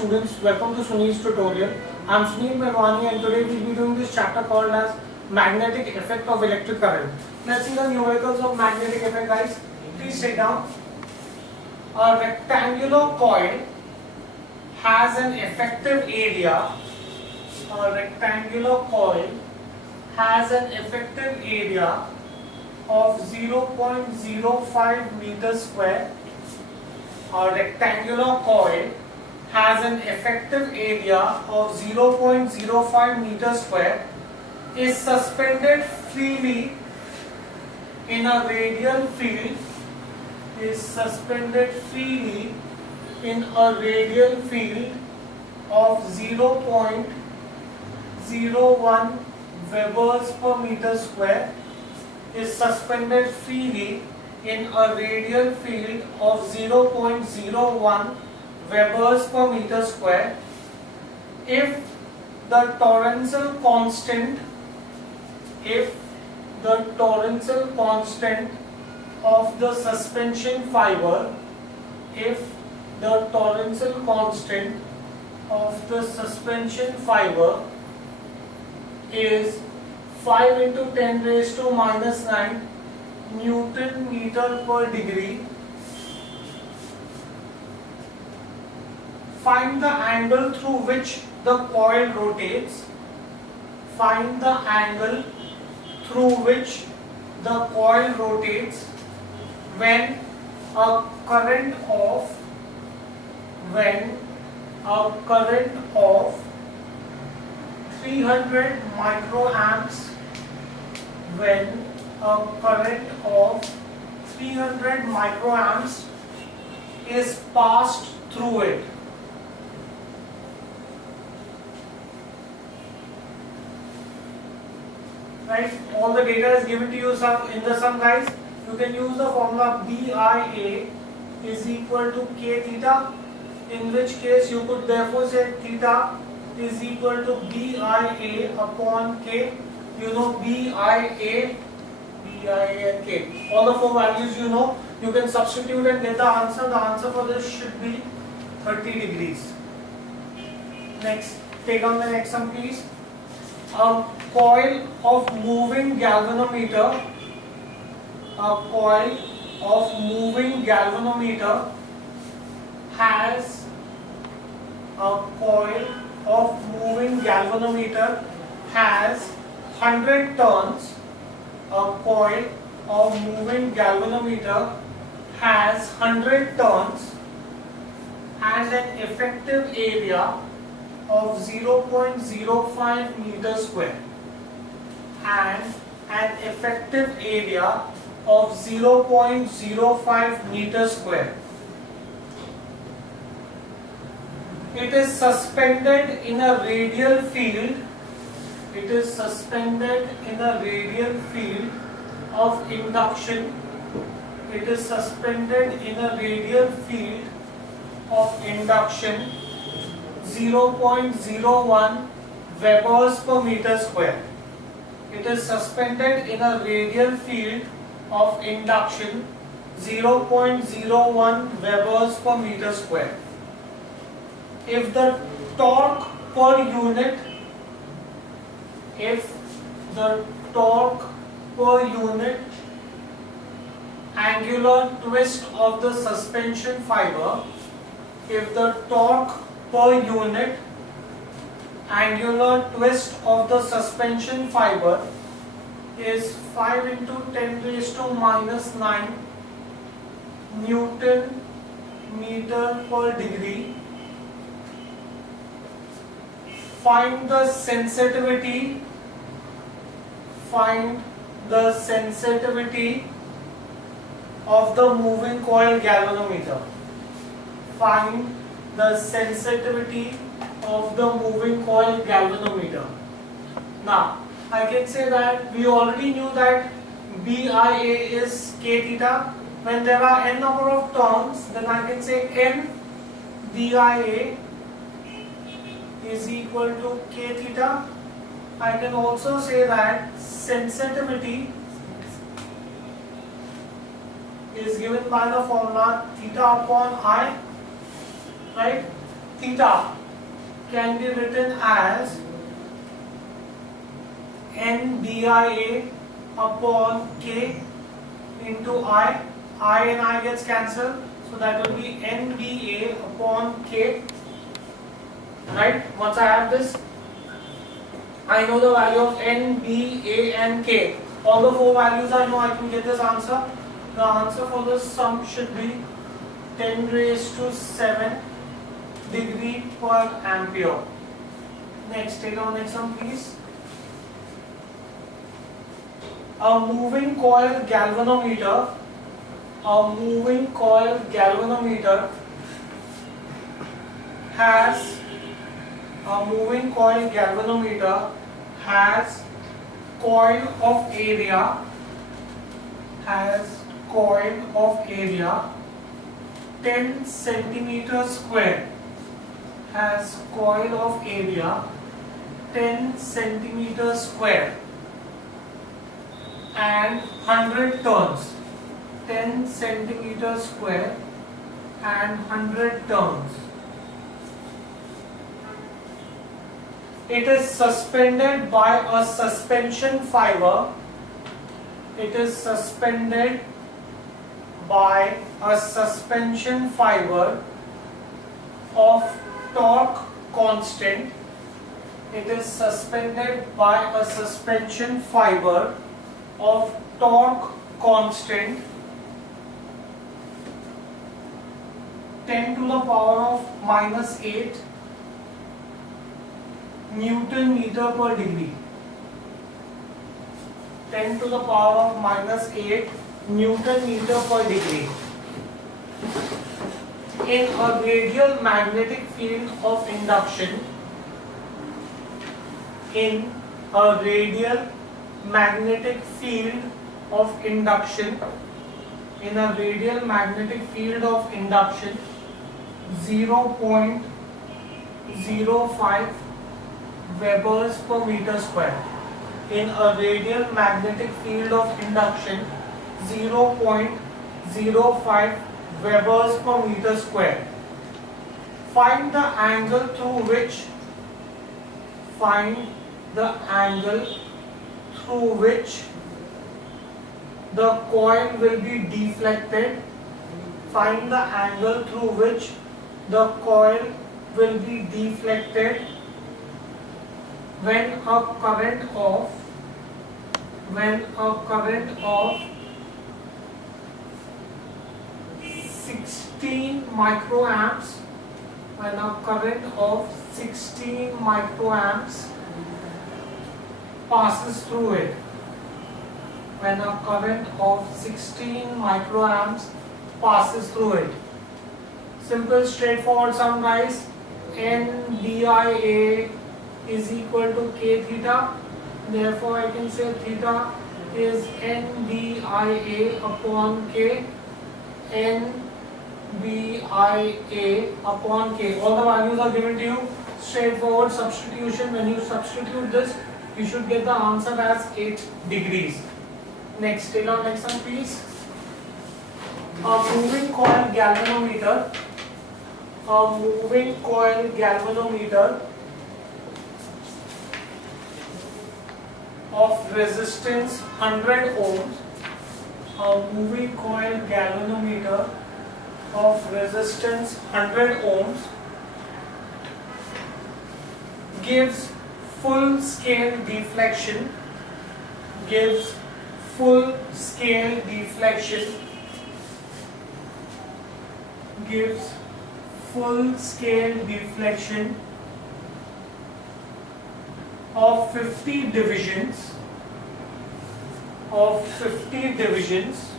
Students, welcome to Sunil's tutorial. I am Sunil Merwani and today we will be doing this chapter called as Magnetic Effect of Electric Current. Let's see the numericals of magnetic effect, guys. Please take down. A rectangular coil has an effective area. A rectangular coil has an effective area of 0.05 meters square. A rectangular coil has an effective area of 0.05 meters square, is suspended freely in a radial field, of 0.01 Webers per meter square, is suspended freely in a radial field of 0.01 Webers per meter square if the torrential constant of the suspension fiber is 5 into 10 raised to minus 9 Newton meter per degree. Find the angle through which the coil rotates. Find the angle through which the coil rotates when a current of 300 microamps is passed through it. Right, all the data is given to you in the sum, guys. You can use the formula BIA is equal to K theta, in which case you could therefore say theta is equal to BIA upon K. You know BIA and K. All the four values you know. You can substitute and get the answer. The answer for this should be 30 degrees. Next, take on the next sum, please. A coil of moving galvanometer has 100 turns. A coil of moving galvanometer has 100 turns and an effective area of 0.05 meters square and an effective area of 0.05 meters square. It is suspended in a radial field. Of induction. 0.01 Webers per meter square. It is suspended in a radial field of induction 0.01 Webers per meter square. If the torque per unit angular twist of the suspension fiber, is 5 into 10 raised to minus 9 Newton meter per degree. Find the sensitivity of the moving coil galvanometer. Now, I can say that we already knew that BIA is K theta. When there are n number of turns, then I can say N BIA is equal to K theta. I can also say that sensitivity is given by the formula theta upon I, right? theta can be written as n dia upon k into I. I and I gets cancelled, so that will be n dA upon k. Right? Once I have this, I know the value of n, b, a and k. All the four values I know, I can get this answer. The answer for this sum should be 10 raised to 7 degree per ampere. Next, take our next one please. A moving coil galvanometer has coil of area 10 centimeters square, has coil of area 10 centimeters square and 100 turns. 10 centimeters square and 100 turns. It is suspended by a suspension fiber. It is suspended by a suspension fiber of torque constant. It is suspended by a suspension fiber of torque constant 10 to the power of minus 8 Newton meter per degree. 10 to the power of minus 8 Newton meter per degree. In a radial magnetic field of induction, in a radial magnetic field of induction, 0.05 Webers per meter square. In a radial magnetic field of induction, 0.05 Webers per meter square. Find the angle through which the coil will be deflected. Find the angle through which the coil will be deflected when a current of 16 microamps passes through it. When a current of 16 microamps passes through it. Simple, straightforward sum, guys. N dia is equal to k theta. Therefore, I can say theta is n dia upon k. N dia upon k. All the values are given to you. Straightforward substitution. When you substitute this, you should get the answer as 8 degrees. Next, take our next one, please. A moving coil galvanometer. A moving coil galvanometer of resistance 100 ohms. A moving coil galvanometer of resistance 100 ohms gives full scale deflection. Gives full scale deflection. Gives full scale deflection of 50 divisions. Of 50 divisions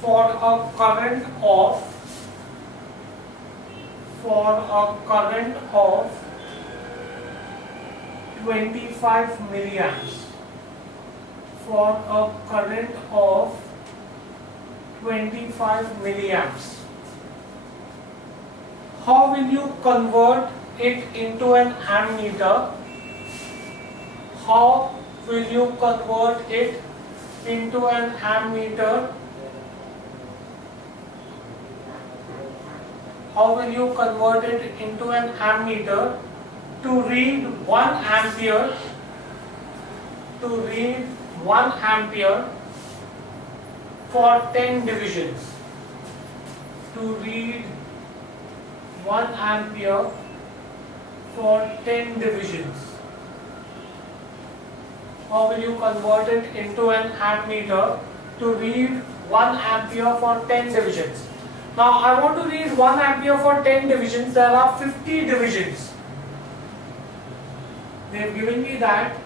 for a current of 25 milliamps. For a current of 25 milliamps. How will you convert it into an ammeter? How will you convert it into an ammeter? how will you convert it into an ammeter to read 1 ampere, to read 1 ampere for 10 divisions, to read 1 ampere for 10 divisions. How will you convert it into an ammeter to read 1 ampere for 10 divisions? Now I want to read 1 ampere for 10 divisions. There are 50 divisions. They have given me that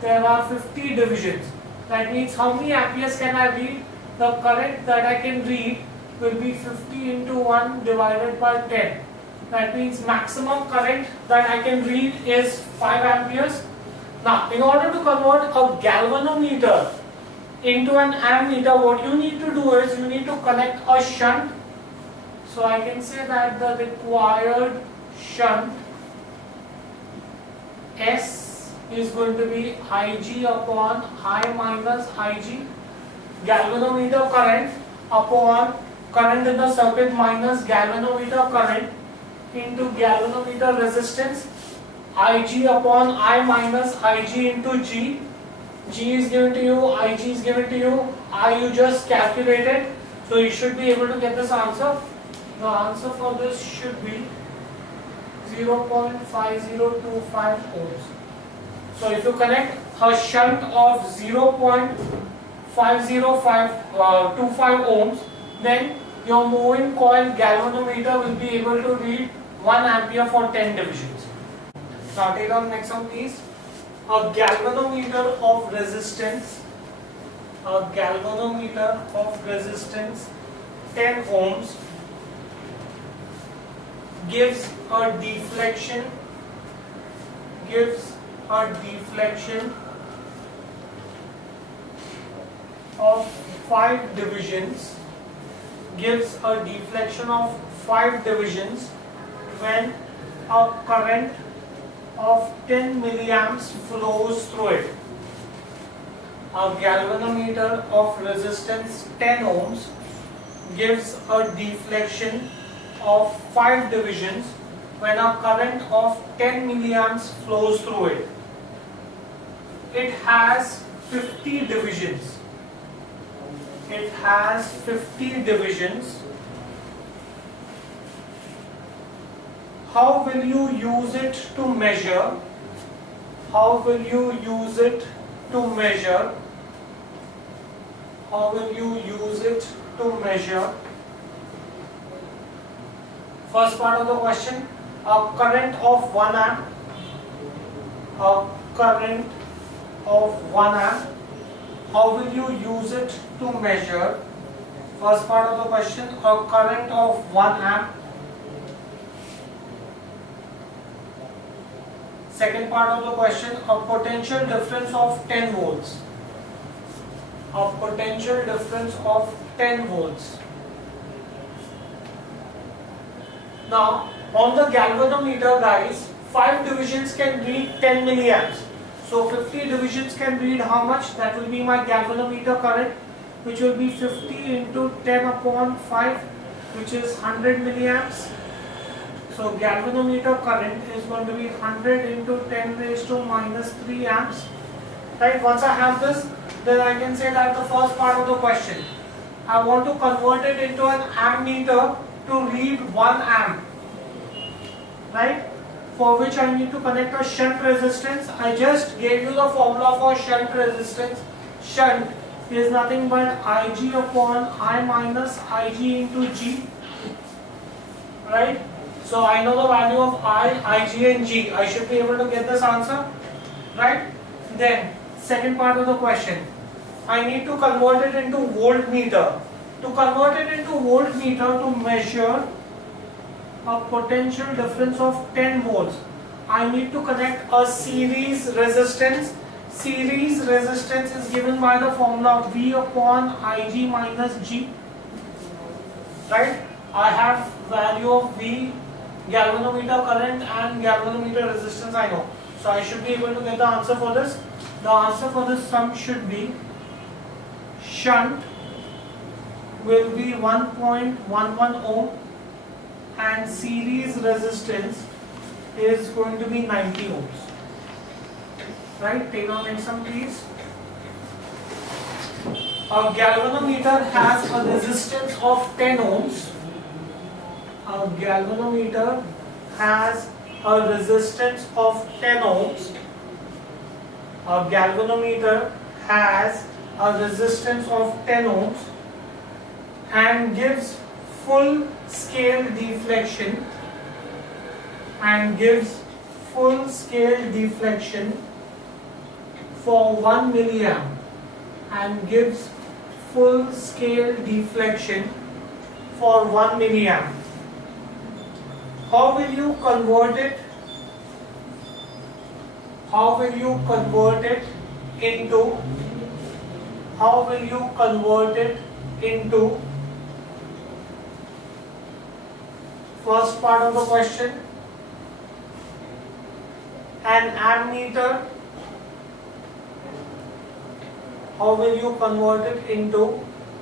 there are 50 divisions. That means how many amperes can I read? The current that I can read will be 50 into 1 divided by 10. That means maximum current that I can read is 5 amperes. Now, in order to convert a galvanometer into an ammeter, what you need to do is you need to connect a shunt. So I can say that the required shunt S is going to be Ig upon I minus Ig, galvanometer current upon current in the circuit minus galvanometer current into galvanometer resistance, Ig upon I minus Ig into G. G is given to you, Ig is given to you, I you just calculated. So you should be able to get this answer. The answer for this should be 0.5025 ohms. So if you connect a shunt of 0.50525 ohms, then your moving coil galvanometer will be able to read 1 ampere for 10 divisions. Now take on next one please. A galvanometer of resistance, 10 ohms gives a deflection of 5 divisions, when a current of 10 milliamps flows through it. A galvanometer of resistance 10 ohms gives a deflection of 5 divisions when a current of 10 milliamps flows through it. It has 50 divisions. How will you use it to measure? First part of the question, a current of 1 amp. How will you use it to measure? First part of the question, a current of 1 amp. Second part of the question, a potential difference of 10 volts. Now, on the galvanometer guys, 5 divisions can read 10 milliamps. So 50 divisions can read how much? That will be my galvanometer current, which will be 50 into 10 upon 5, which is 100 milliamps. So galvanometer current is going to be 100 into 10 raised to minus 3 amps. Right? Once I have this, then I can say that the first part of the question, I want to convert it into an ammeter to read 1 amp. Right? For which I need to connect a shunt resistance. I just gave you the formula for shunt resistance. Shunt is nothing but Ig upon I minus Ig into G. Right? So I know the value of I, Ig and G. I should be able to get this answer. Right? Then, second part of the question. I need to convert it into voltmeter. To convert it into voltmeter to measure a potential difference of 10 volts, I need to connect a series resistance. Series resistance is given by the formula V upon Ig minus G. Right? I have value of V, galvanometer current and galvanometer resistance I know. So I should be able to get the answer for this. The answer for this sum should be shunt will be 1.11 ohm and and series resistance is going to be 90 ohms. Right? Take down next one, please. A galvanometer has a resistance of 10 ohms. A galvanometer has a resistance of 10 ohms. A galvanometer has a resistance of 10 ohms and gives full scale deflection for 1 milliamp and gives full scale deflection for 1 milliamp. How will you convert it? Into first part of the question, an ammeter. How will you convert it into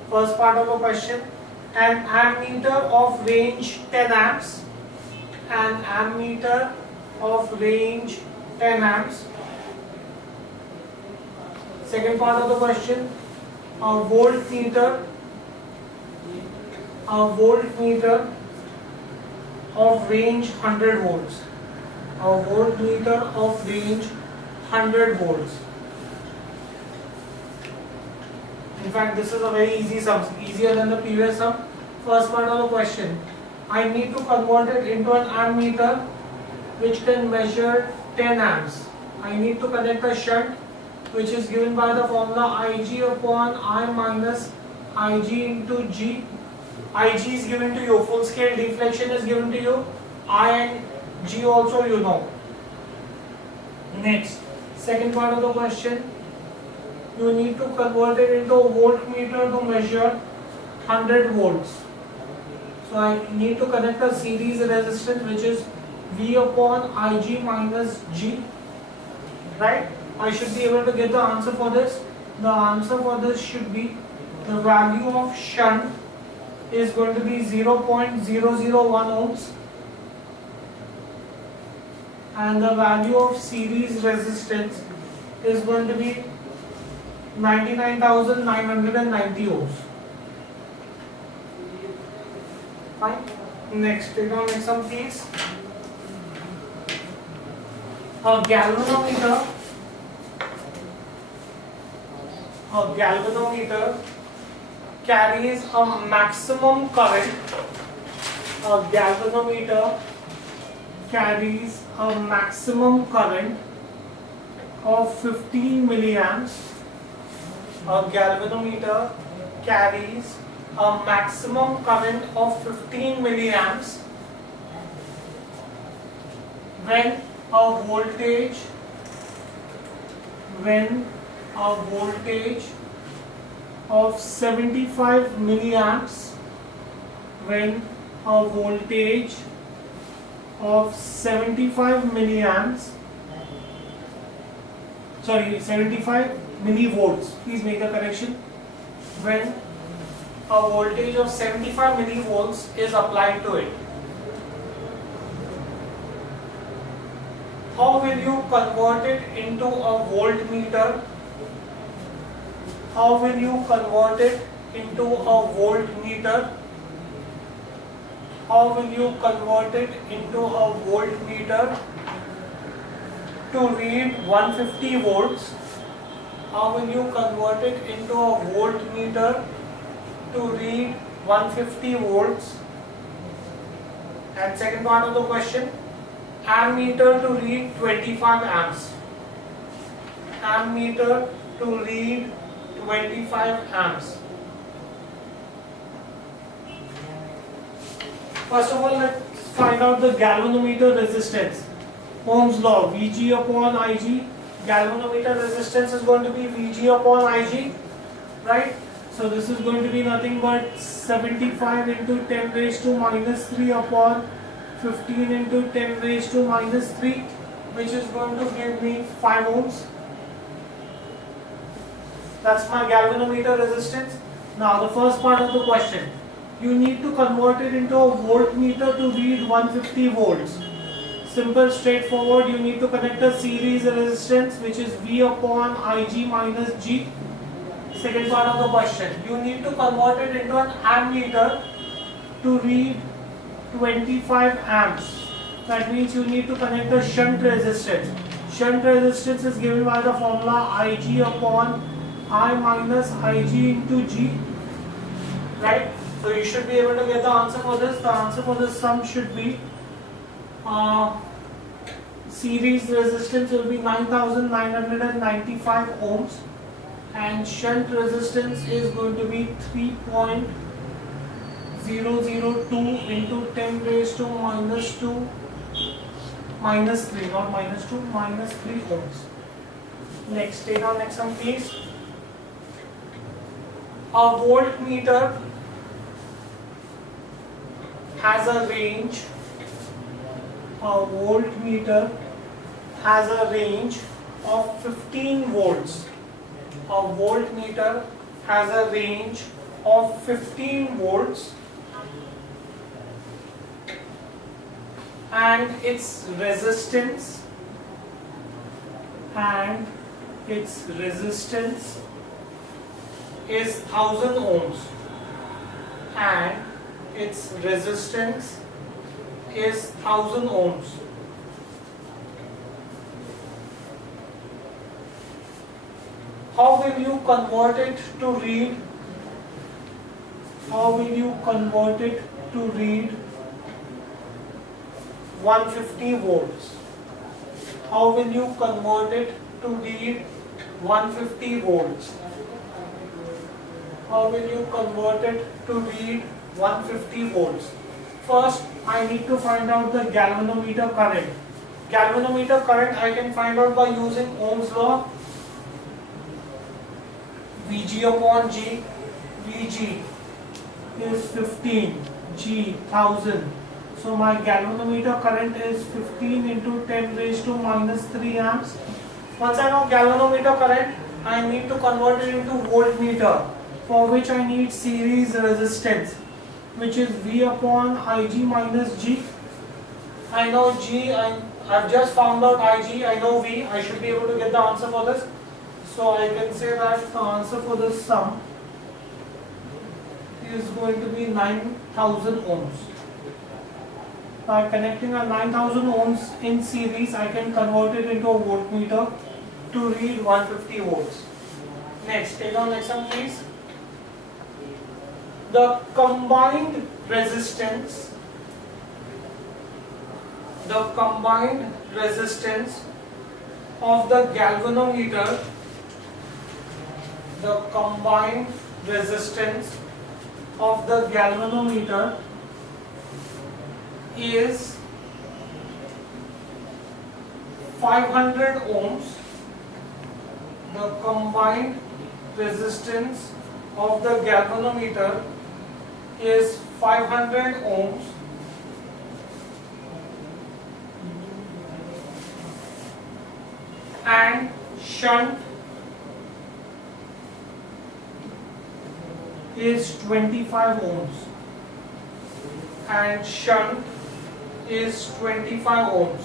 first part of the question? An ammeter of range 10 amps. An ammeter of range 10 amps. Second part of the question, a voltmeter of range 100 volts. A voltmeter of range 100 volts. In fact, this is a very easy sum, easier than the previous sum. First part of the question, I need to convert it into an ammeter which can measure 10 amps. I need to connect a shunt which is given by the formula Ig upon I minus Ig into G. Ig is given to you, full scale deflection is given to you, I and G also you know. Next, second part of the question, you need to convert it into a voltmeter to measure 100 volts. So I need to connect a series resistance which is V upon Ig minus G. Right? I should be able to get the answer for this. The answer for this should be the value of shunt is going to be 0.001 ohms and the value of series resistance is going to be 99,990 ohms. Fine. Next, take down next one please. A galvanometer carries a maximum current. A galvanometer carries a maximum current of 15 milliamps. A galvanometer carries a maximum current of 15 milliamps when a voltage of 75 milliamps when a voltage of 75 milliamps 75 millivolts, please make a correction, when a voltage of 75 millivolts is applied to it. How will you convert it into a voltmeter? How will you convert it into a voltmeter? How will you convert it into a voltmeter to read 150 volts? How will you convert it into a voltmeter to read 150 volts? And second part of the question, ammeter to read 25 amps. Ammeter to read 25 amps. First of all, let's find out the galvanometer resistance. Ohm's law, Vg upon Ig. Galvanometer resistance is going to be Vg upon Ig, right? So this is going to be nothing but 75 into 10 raised to minus 3 upon 15 into 10 raised to minus 3, which is going to give me 5 ohms. That's my galvanometer resistance. Now the first part of the question. you need to convert it into a voltmeter to read 150 volts. Simple, straightforward. You need to connect a series resistance which is V upon Ig minus G. Second part of the question, you need to convert it into an ammeter to read 25 amps. That means you need to connect the shunt resistance. Shunt resistance is given by the formula Ig upon I minus Ig into G. Right? So you should be able to get the answer for this. The answer for this sum should be series resistance will be 9995 ohms and shunt resistance is going to be 3.002 into 10 raised to minus 3, not minus 2, minus 3 ohms. Next, take our next one please. A voltmeter has a range. A voltmeter has a range of 15 volts. A voltmeter has a range of 15 volts and its resistance is 1000 ohms and its resistance is 1000 ohms. How will you convert it to read? How will you convert it to read 150 volts? How will you convert it to read 150 volts? How will you convert it to read 150 volts? First, I need to find out the galvanometer current. Galvanometer current I can find out by using Ohm's law. Vg upon G. Vg is 15, G 1000. So my galvanometer current is 15 into 10 raised to minus 3 amps. Once I know galvanometer current, I need to convert it into voltmeter, for which I need series resistance, which is V upon Ig minus G. I know G, I've just found out Ig, I know V, I should be able to get the answer for this. So I can say that the answer for this sum is going to be 9000 ohms. By connecting a 9000 ohms in series, I can convert it into a voltmeter to read 150 volts. Next, take on next one please. The combined resistance of the galvanometer is 500 ohms. The combined resistance of the galvanometer is 500 ohms and shunt is 25 ohms and shunt is 25 ohms.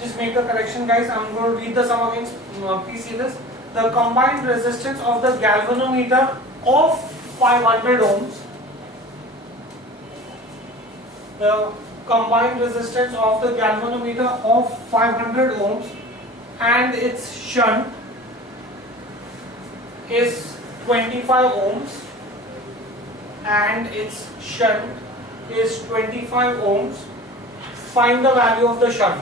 Just make a correction guys, I'm going to read the sum again, please see this. The combined resistance of the galvanometer of 500 ohms, the combined resistance of the galvanometer of 500 ohms and its shunt is 25 ohms and its shunt is 25 ohms. Find the value of the shunt.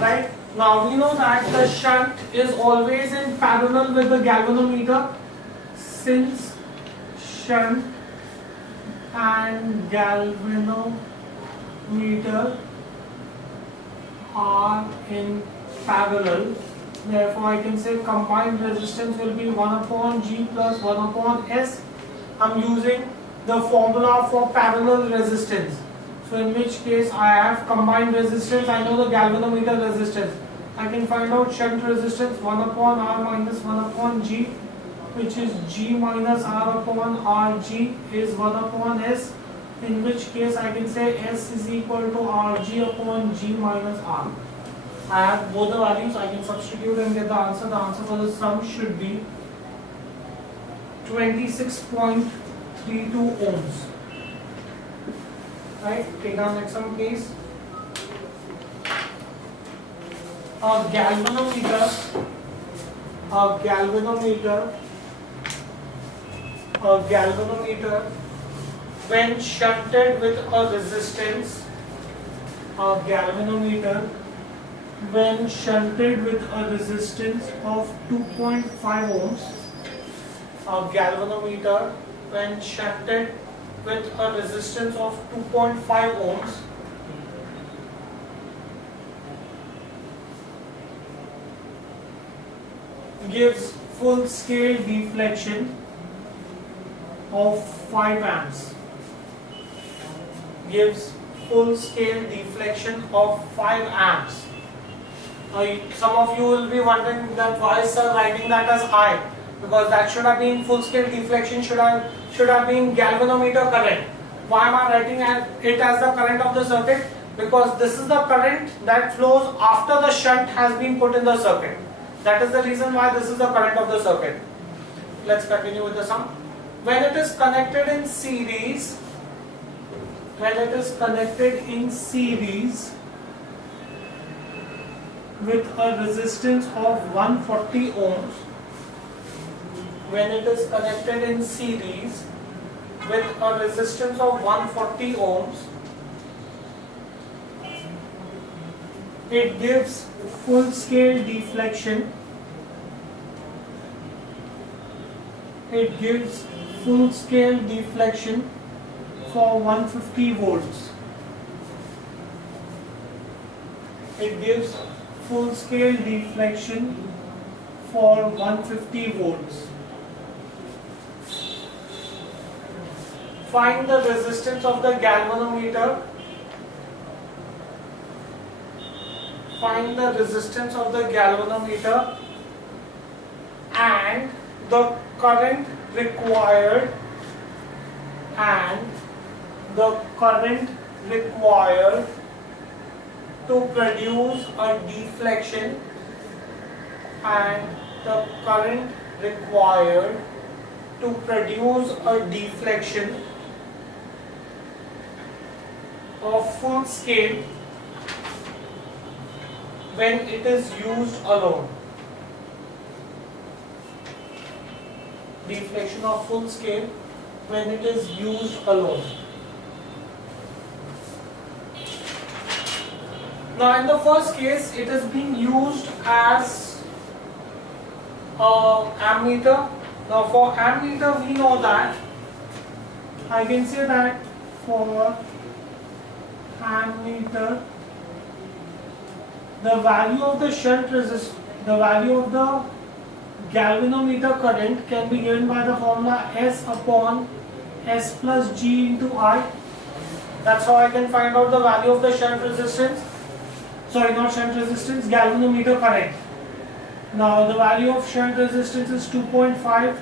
Right? Now we know that the shunt is always in parallel with the galvanometer, since shunt and galvanometer are in parallel. Therefore, I can say combined resistance will be 1 upon G plus 1 upon S. I'm using the formula for parallel resistance. So in which case I have combined resistance, I know the galvanometer resistance. I can find out shunt resistance 1 upon R minus 1 upon G, which is G minus R upon RG is 1 upon S, in which case I can say S is equal to RG upon G minus R. I have both the values, I can substitute and get the answer. The answer for the sum should be 26.32 ohms. Right, take our next some case. A galvanometer when shunted with a resistance, of 2.5 ohms, a galvanometer when shunted with a resistance of 2.5 ohms gives full scale deflection of 5 amps. Gives full scale deflection of 5 amps. Some of you will be wondering that why is sir writing that as I? Because that should have been full scale deflection, should have been galvanometer current. Why am I writing it as the current of the circuit? Because this is the current that flows after the shunt has been put in the circuit. That is the reason why this is the current of the circuit. Let's continue with the sum. When it is connected in series, with a resistance of 140 ohms, when it is connected in series with a resistance of 140 ohms, it gives full scale deflection. It gives full scale deflection for 150 volts. It gives full scale deflection for 150 volts. Find the resistance of the galvanometer. Find the resistance of the galvanometer and the current required to produce a deflection of full scale when it is used alone. Deflection of full scale when it is used alone. Now in the first case it is being used as ammeter. Now for ammeter we know that I can say that for ammeter the value of the shunt resistance, the value of the galvanometer current can be given by the formula S upon S plus G into I. That's how I can find out the value of the shunt resistance. Sorry, not shunt resistance, galvanometer current. Now the value of shunt resistance is 2.5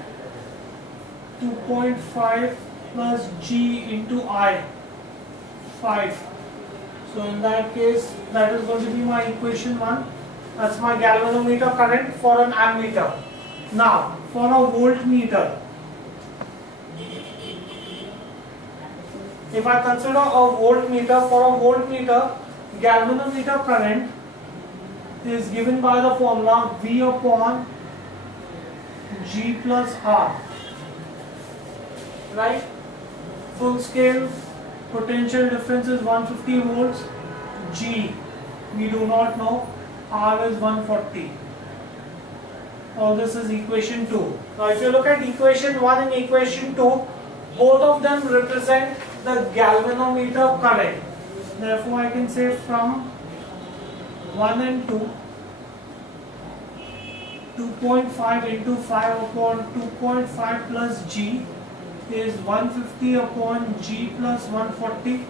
plus G into I, 5. So in that case, that is going to be my equation 1. That's my galvanometer current for an ammeter. Now, for a voltmeter, if I consider a voltmeter, for a voltmeter, galvanometer current is given by the formula V upon G plus R. Right? Full scale potential difference is 150 volts. G we do not know. R is 140. All this is equation 2. Now if you look at equation 1 and equation 2, both of them represent the galvanometer current. Therefore I can say from 1 and 2, 2.5 into 5 upon 2.5 plus G is 150 upon G plus 140.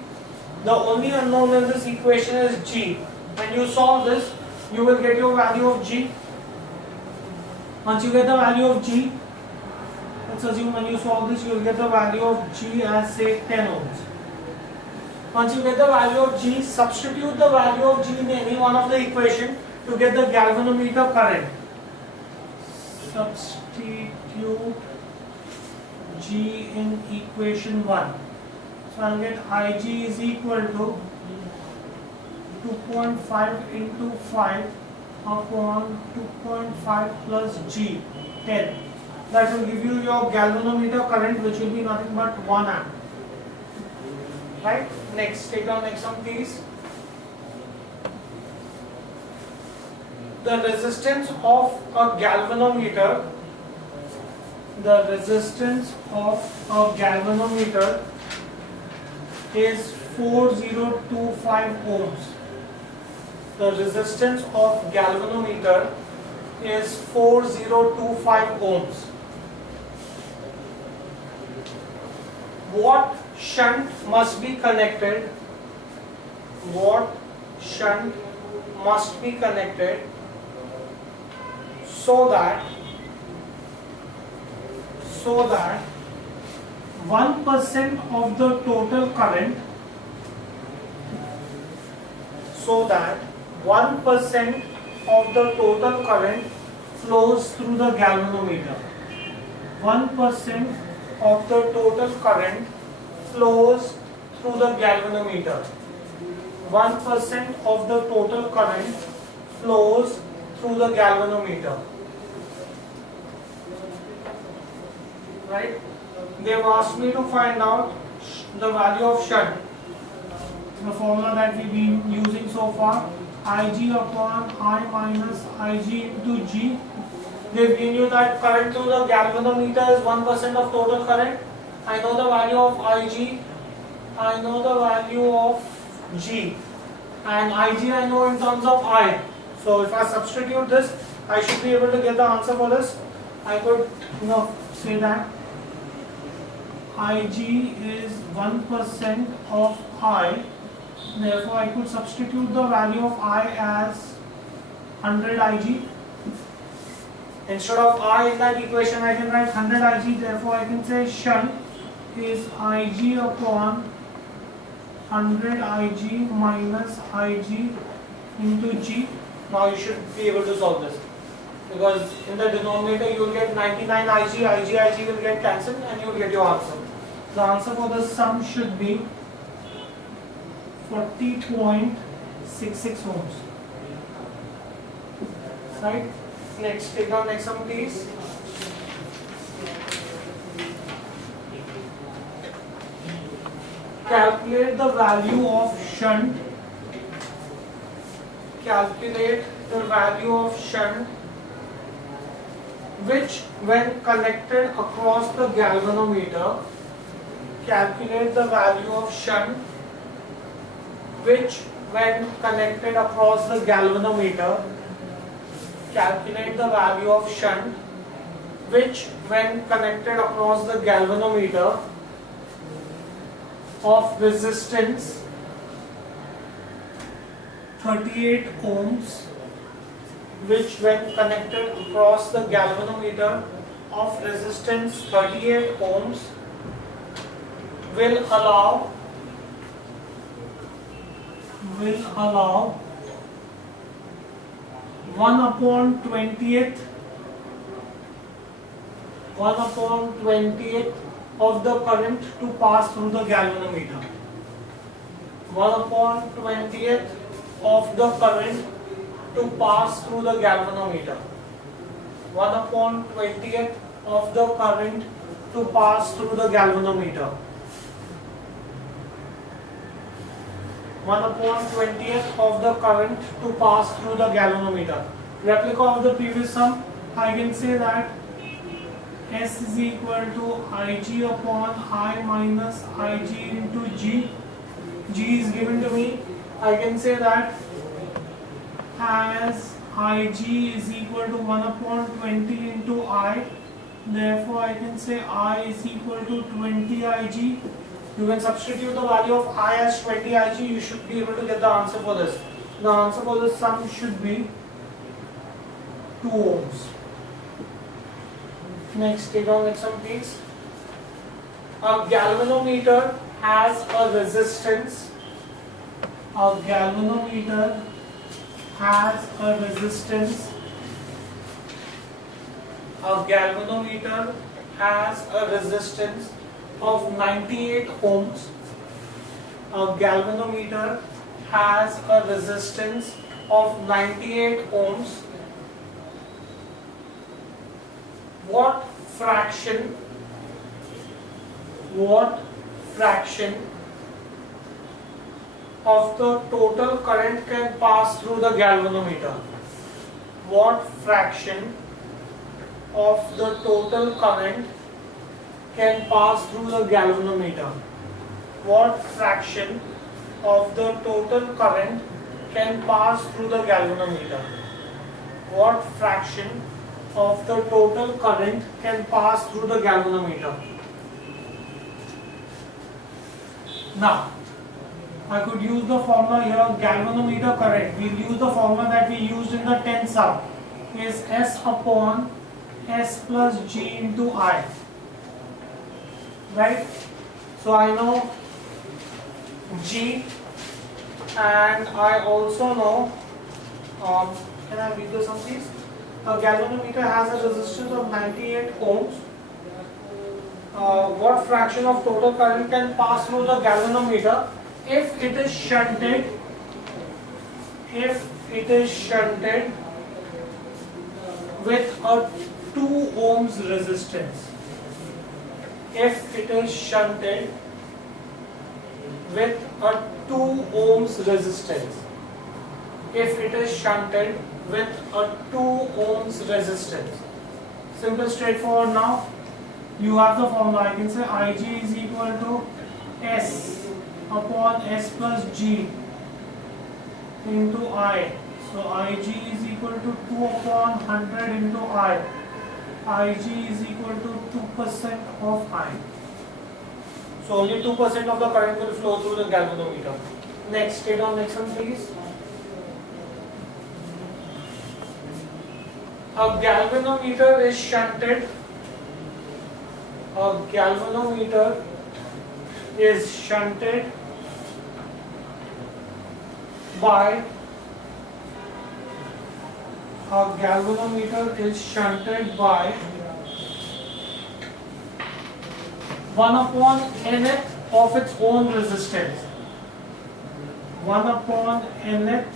The only unknown in this equation is G. When you solve this, you will get your value of G. Once you get the value of G, let's assume when you solve this, you will get the value of G as say 10 ohms. Once you get the value of G, substitute the value of G in any one of the equation to get the galvanometer current. Substitute G in equation 1. So I'll get Ig is equal to 2.5 into 5 upon 2.5 plus G, 10. That will give you your galvanometer current, which will be nothing but 1 amp. Right? Next, take down next one please. The resistance of a galvanometer, is 4025 ohms. The resistance of galvanometer is 4025 ohms. What shunt must be connected? What shunt must be connected so that 1% of the total current, flows through the galvanometer. 1% of the total current flows through the galvanometer. 1% of the total current flows through the galvanometer. Right? They've asked me to find out the value of shunt. The formula that we've been using so far, Ig upon I minus Ig into G. They've given you that current through the galvanometer is 1% of total current. I know the value of Ig, I know the value of G, and Ig I know in terms of I. So if I substitute this, I should be able to get the answer for this. I could say that Ig is 1% of I. Therefore, I could substitute the value of I as 100 Ig. Instead of I in that equation, I can write 100 Ig. Therefore, I can say shunt is Ig upon 100 Ig minus Ig into G. Now you should be able to solve this, because in the denominator you will get 99 Ig will get cancelled and you will get your answer. The answer for the sum should be 40.66 ohms. Right? Next, take down next sum please. Calculate the value of shunt. Calculate the value of shunt which, when connected across the galvanometer, calculate the value of shunt which, when connected across the galvanometer, calculate the value of shunt which, when connected across the galvanometer, of resistance 38 ohms, which when connected across the galvanometer of resistance 38 ohms will allow 1/20th of the current to pass through the galvanometer. 1/20th of the current to pass through the galvanometer. 1/20th of the current to pass through the galvanometer. 1/20th of the current to pass through the galvanometer. Replica of the previous sum, I can say that S is equal to Ig upon I minus Ig into G. G is given to me. I can say that as Ig is equal to 1/20 into I, Therefore, I can say I is equal to 20 Ig. You can substitute the value of I as 20 Ig. You should be able to get the answer for this. The answer for this sum should be 2 ohms. Next, take on next one, please. A galvanometer has a resistance. A galvanometer has a resistance. A galvanometer has a resistance of 98 ohms. A galvanometer has a resistance of 98 ohms. What fraction of the total current can pass through the galvanometer? What fraction of the total current can pass through the galvanometer? What fraction of the total current can pass through the galvanometer? What fraction of the total current can pass through the galvanometer? Now, I could use the formula here, galvanometer current. We'll use the formula that we used in the 10th sum, is S upon S plus G into I. Right? So I know G, and I also know, can I read this one please? A galvanometer has a resistance of 98 ohms. What fraction of total current can pass through the galvanometer if it is shunted? If it is shunted with a 2 ohms resistance. If it is shunted with a 2 ohms resistance. If it is shunted with a 2 ohms resistance. Simple, straightforward. Now you have the formula. I can say Ig is equal to S upon S plus G into I. So Ig is equal to 2 upon 100 into I. Ig is equal to 2% of I. So only 2% of the current will flow through the galvanometer. Next, take on next one please. A galvanometer is shunted. A galvanometer is shunted by 1 upon nth of its own resistance. 1 upon nth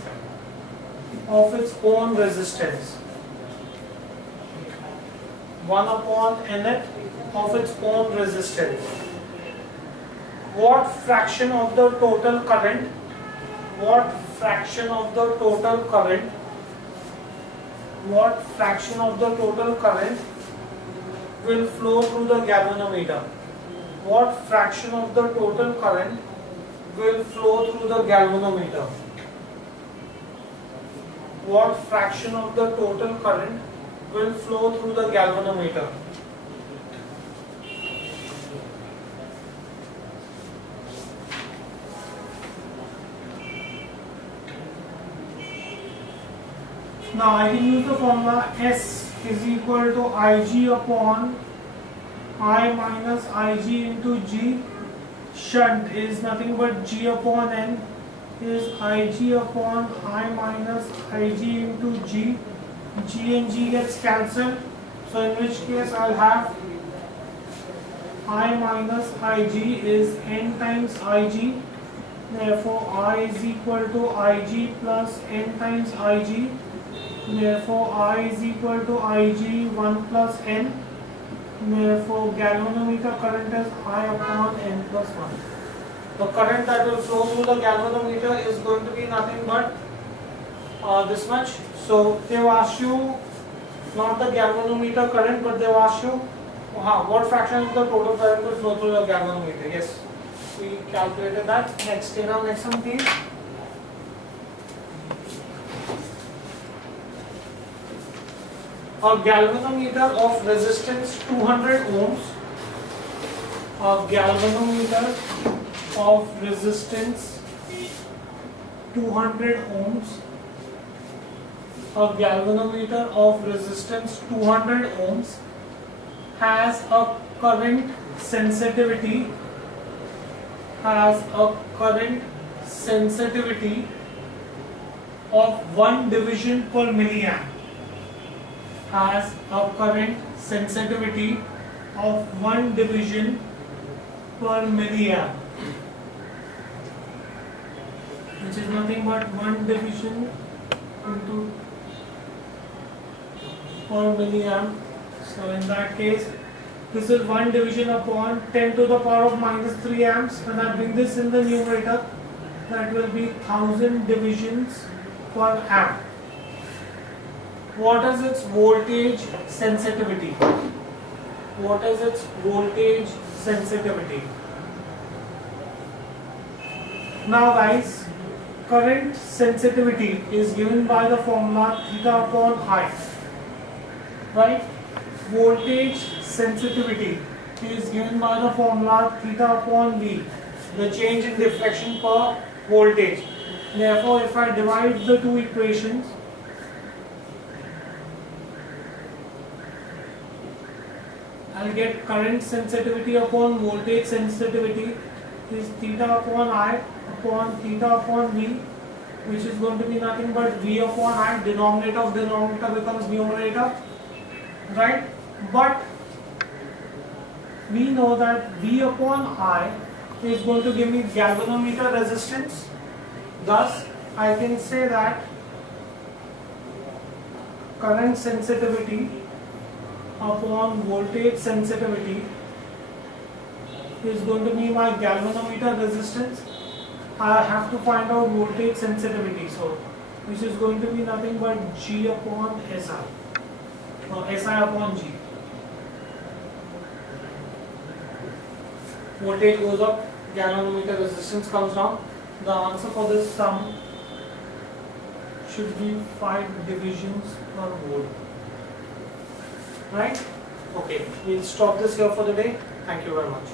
of its own resistance. 1 upon nth of its own resistance. What fraction of the total current? What fraction of the total current? What fraction of the total current will flow through the galvanometer? What fraction of the total current will flow through the galvanometer? What fraction of the total current will flow through the galvanometer? Now I can use the formula S is equal to Ig upon I minus Ig into G. Shunt is nothing but G upon N is Ig upon I minus Ig into G. G and G gets cancelled. So in which case I'll have I minus Ig is N times Ig. Therefore I is equal to Ig plus N times Ig. Therefore I is equal to Ig 1 plus N. Therefore galvanometer current is I upon N plus 1. The current that will flow through the galvanometer is going to be nothing but this much. So they will ask you not the galvanometer current, but they will ask you what fraction of the total current will flow through the galvanometer. Yes, we calculated that. Next, next one please. A galvanometer of resistance 200 ohms. A galvanometer of resistance 200 ohms. A galvanometer of resistance 200 ohms has a current sensitivity of 1 division per milliamp. Has a current sensitivity of 1 division per milliamp, which is nothing but 1 division into per milliamp. So in that case, this is 1 division upon 10 to the power of minus 3 amps. When I bring this in the numerator, that will be 1000 divisions per amp. What is its voltage sensitivity? What is its voltage sensitivity? Now guys, current sensitivity is given by the formula theta upon I. Right? Voltage sensitivity is given by the formula theta upon V, the change in deflection per voltage. Therefore, if I divide the two equations, I'll get current sensitivity upon voltage sensitivity is theta upon I upon theta upon V, which is going to be nothing but V upon I. Denominator of denominator becomes numerator, right? But we know that V upon I is going to give me galvanometer resistance. Thus, I can say that current sensitivity upon voltage sensitivity is going to be my galvanometer resistance. I have to find out voltage sensitivity, so which is going to be nothing but G upon SI, or SI upon G. Voltage goes up, galvanometer resistance comes down. The answer for this sum should be 5 divisions per volt. Right? Okay, we'll stop this here for the day. Thank you very much.